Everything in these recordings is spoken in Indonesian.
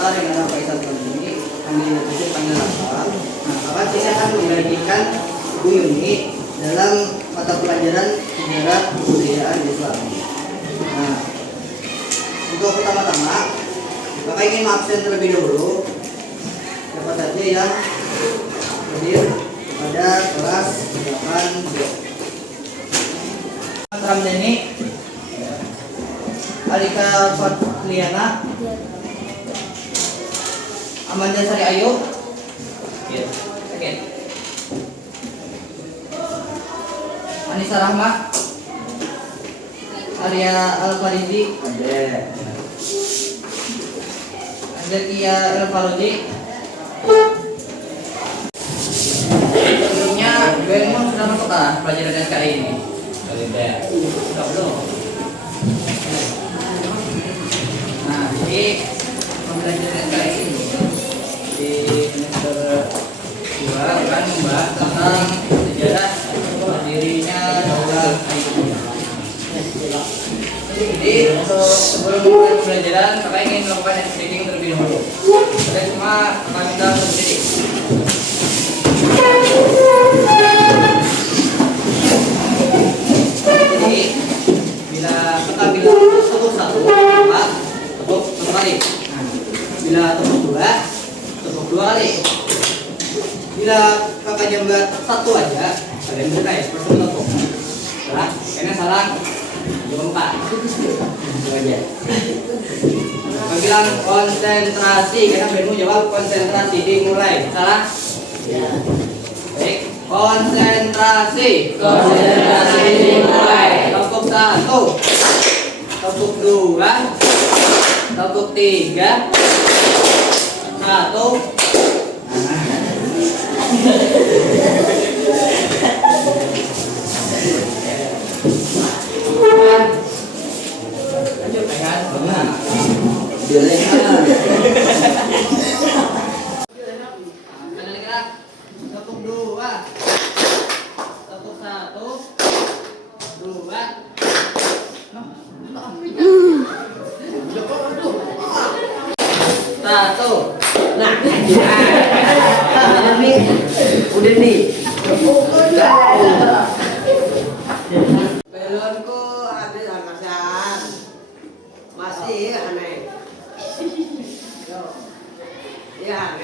besar yang ada Faisal ini panggil itu panggil apa? Nah, maka kita akan membagikan buku ini dalam mata pelajaran sejarah kebudayaan Islam. Nah, untuk pertama-tama, maka ingin absen terlebih dahulu. Siapa saja yang hadir pada kelas 8B. Ramdhani, Alika Fatliana, Amanda Sari Ayu, Anissa Rahma, Arya Al-Faridi, Zakia El-Farodi. Sebelumnya BNMU sudah masuk pelajaran SKI ini? Sudah belum? Nah, jadi pembelajaran SKI ini di semester 2 akan membahas tentang sejarah berdirinya Daulah Ayyubiyah. Jadi untuk sebelum mulai pembelajaran, saya ingin melakukan reading terlebih dahulu. Saya cuma akan minta berdiri. Jadi bila kita bilang tepuk satu, maka tepuk satu kali. Nah, bila tepuk dua kali. Bila kakaknya buat satu aja, kalian buka ya, seperti tepuk. Salah, kayaknya salah. Empat, itu aja. Bilang konsentrasi, karena BNMU jawab konsentrasi, dimulai. Salah? Ya. Baik, konsentrasi. Konsentrasi dimulai. Tepuk satu, tepuk dua, tepuk tiga, satu. Lanjut kan? Tepuk dua, tepuk satu, dua, satu. Nah, udah nih. Belonku habis angkatan. Masih aneh. Ya,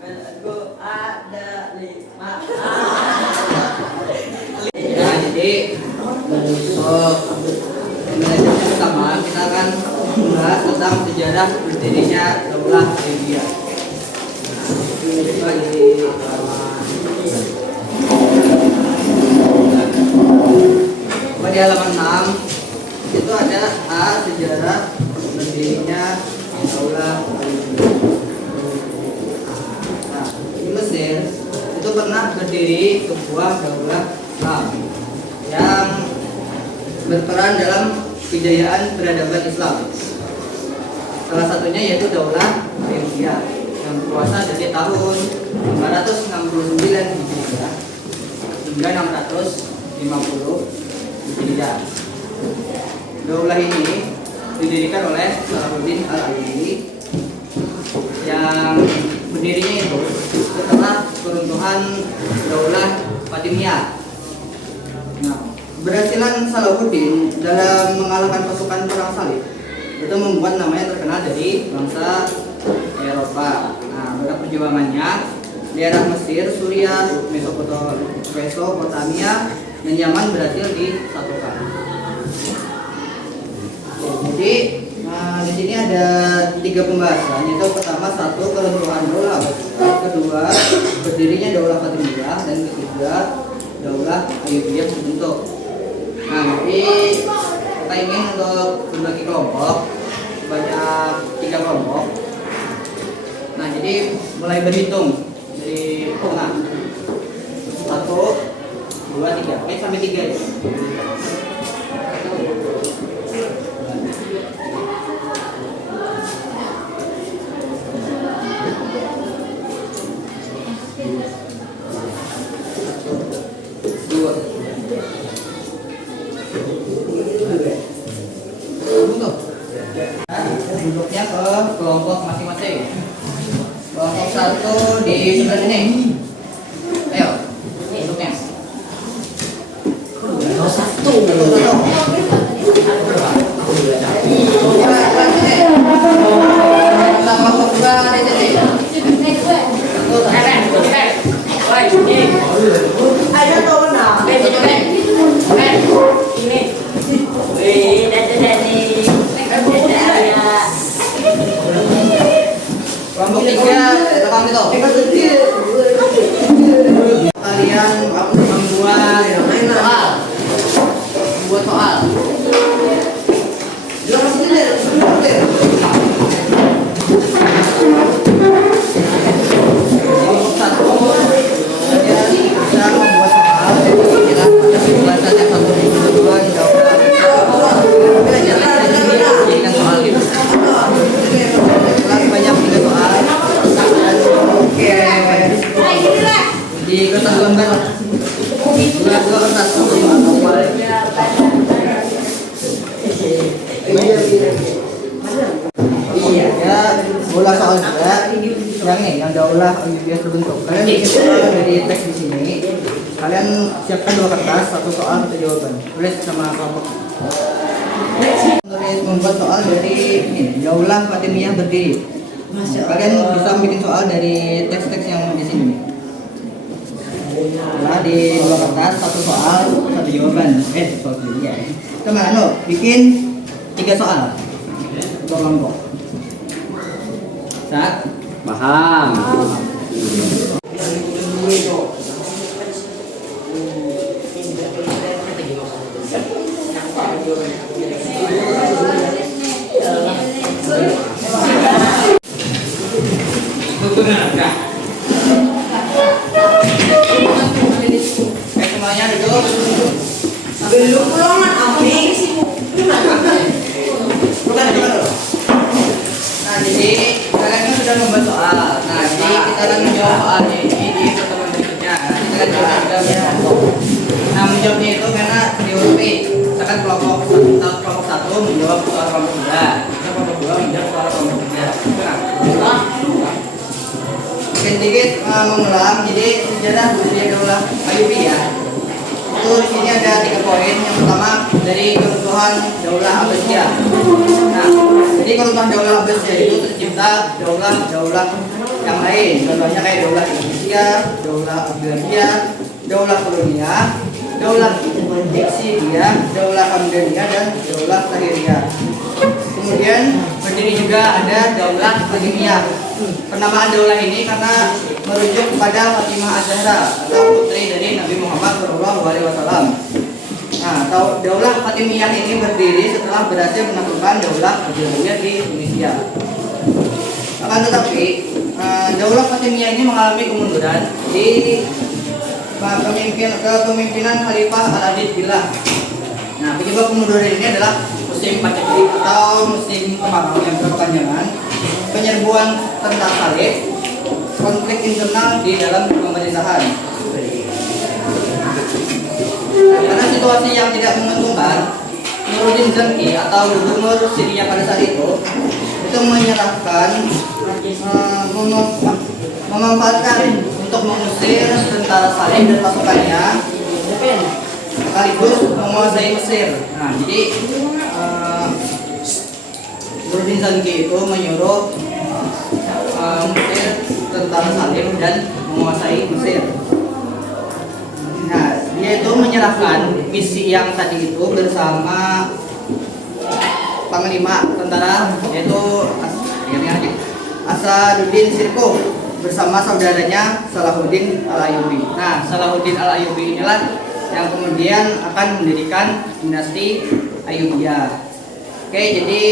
belonku ada 5. Ya, jadi untuk pembelajaran pertama kita akan membahas tentang sejarah berdirinya Daulah Ayyubiyah. Di halaman 6 itu ada sejarah berdirinya Daulah Ayyubiyah. Nah, di Mesir itu pernah berdiri sebuah daulah Islam yang berperan dalam kejayaan peradaban Islam. Salah satunya yaitu Daulah Ayyubiyah yang berkuasa dari tahun 569 Hijriah hingga 650 Hijriah. Daulah ini didirikan oleh Salahuddin Al-Ayyubi yang berdirinya itu setelah keruntuhan Daulah Fatimiyah. Nah, keberhasilan Salahuddin dalam mengalahkan pasukan perang salib itu membuat namanya terkenal dari bangsa Eropa. Nah, pada perjuangannya daerah Mesir, Suriah, Mesopotamia, dan Yaman berhasil disatukan. Jadi, di sini ada 3 pembahasan. Yaitu pertama, 1, keruntuhan Daulah Abbasiyah, kedua, berdirinya Daulah Fatimiyah, dan ketiga, Daulah Ayyubiyah terbentuk. Nah, jadi kita ingin untuk berbagi kelompok sebanyak 3 kelompok. Nah, jadi mulai berhitung dari tengah. 1, 2, 3. Sampai 3 ya. Duduknya ke kelompok masing-masing. Kelompok 1 di sebelah sini. Ayo, bentuknya. Satu. Sama sebelah di sini. Ada tahu mana? Ini. Wih, dah nih. Kelompok 3 rekam itu. Kalian membuat soal. Membuat soal. Kelompok 1 kalian bisa membuat soal. Jadi kita pembahasan yang 1 dan 2 dijawab. Jadikan soal gitu. Banyak 3 soal. Oke. Di kertas lembar. Dua kertas. Iya, ya bola soal juga. Yang ini, yang daulah biasa terbentuk. Kalian bikin soal dari teks di sini. Kalian siapkan 2 kertas, 1 soal, 1 jawaban. Tulis sama kelompok. Tulis membuat soal dari ini, daulah Fatimiyah berdiri. Kalian bisa bikin soal dari teks-teks yang di sini. Nah, di 2 kertas, 1 soal, 1 jawaban. Soal ya. Teman, bikin 3 soal untuk kelompok. Saat Paham. semuanya duduk. Belum pulangan habis. Nah, jadi kalian kan sudah membuat soal. Nah, jadi kita akan menjawab soalnya ini di pertemuan berikutnya. Nanti kita akan jawab juga kelompok. Nah, menjawabnya itu karena diuruti. Misalkan kelompok 1 menjawab soal kelompok 3, kelompok 2 menjawab soal kelompok 3. Nah, sedikit mengulang. Jadi sejarah budaya daulah Ayyubi ya. Itu di sini ada 3 poin. Yang pertama dari keruntuhan daulah Abbasiyah. Nah, jadi keruntuhan daulah Abbasiyah itu tercipta daulah yang lain. Contohnya kayak daulah Indonesia, daulah Abbasiyah, daulah Kolonial, daulah Exidiyah, daulah Hamdaniyah, dan daulah Tahiriyah. Kemudian berdiri juga ada daulah Fatimiyah. Penamaan daulah ini karena merujuk kepada Fatimah Az-Zahra atau putri dari Nabi Muhammad SAW. Nah, daulah Fatimiyah ini berdiri setelah berhasil menaklukkan daulah Abbasiyah di Indonesia. Akan tetapi, daulah Fatimiyah ini mengalami kemunduran di kepemimpinan Khalifah Al-Adid Billah. Nah, penyebab kemunduran ini adalah musim paceklik atau musim kemarau yang berkepanjangan, penyerbuan tentara salib, konflik internal di dalam pemerintahan. Karena situasi yang tidak menguntungkan, Nuruddin Zanki atau gubernur Syria pada saat itu menyerahkan memanfaatkan untuk mengusir tentara salib dan pasukannya sekaligus menguasai Mesir. Nah, jadi Nuruddin Zanki itu menyuruh mengusir tentara salib dan menguasai Mesir. Nah, dia itu menyerahkan misi yang tadi itu bersama panglima tentara, yaitu Asaduddin Sirko bersama saudaranya Salahuddin Al-Ayyubi. Nah, Salahuddin Al-Ayyubi inilah yang kemudian akan mendirikan dinasti Ayyubiyah. Oke, jadi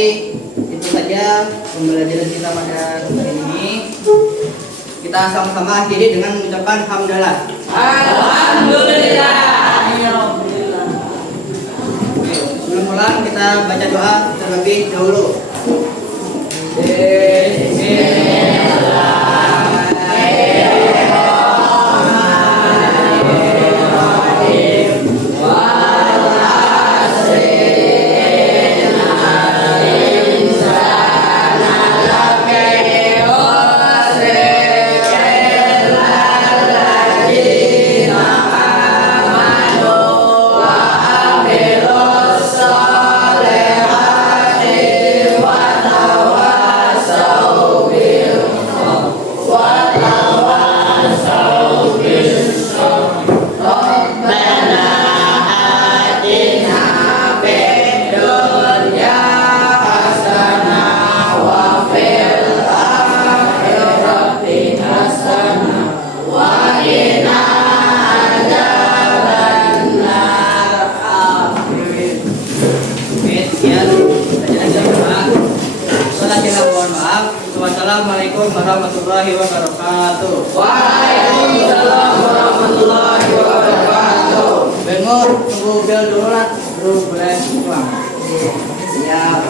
itu saja pembelajaran kita pada hari ini. Kita sama-sama akhiri dengan mengucapkan hamdalah. Alhamdulillah. Sebelum pulang kita baca doa terlebih dahulu. mohon maaf. Wassalamualaikum warahmatullahi wabarakatuh. Waalaikumsalam warahmatullahi wabarakatuh. Benmur, tunggu bel dulu lah, baru boleh pulang. Siap.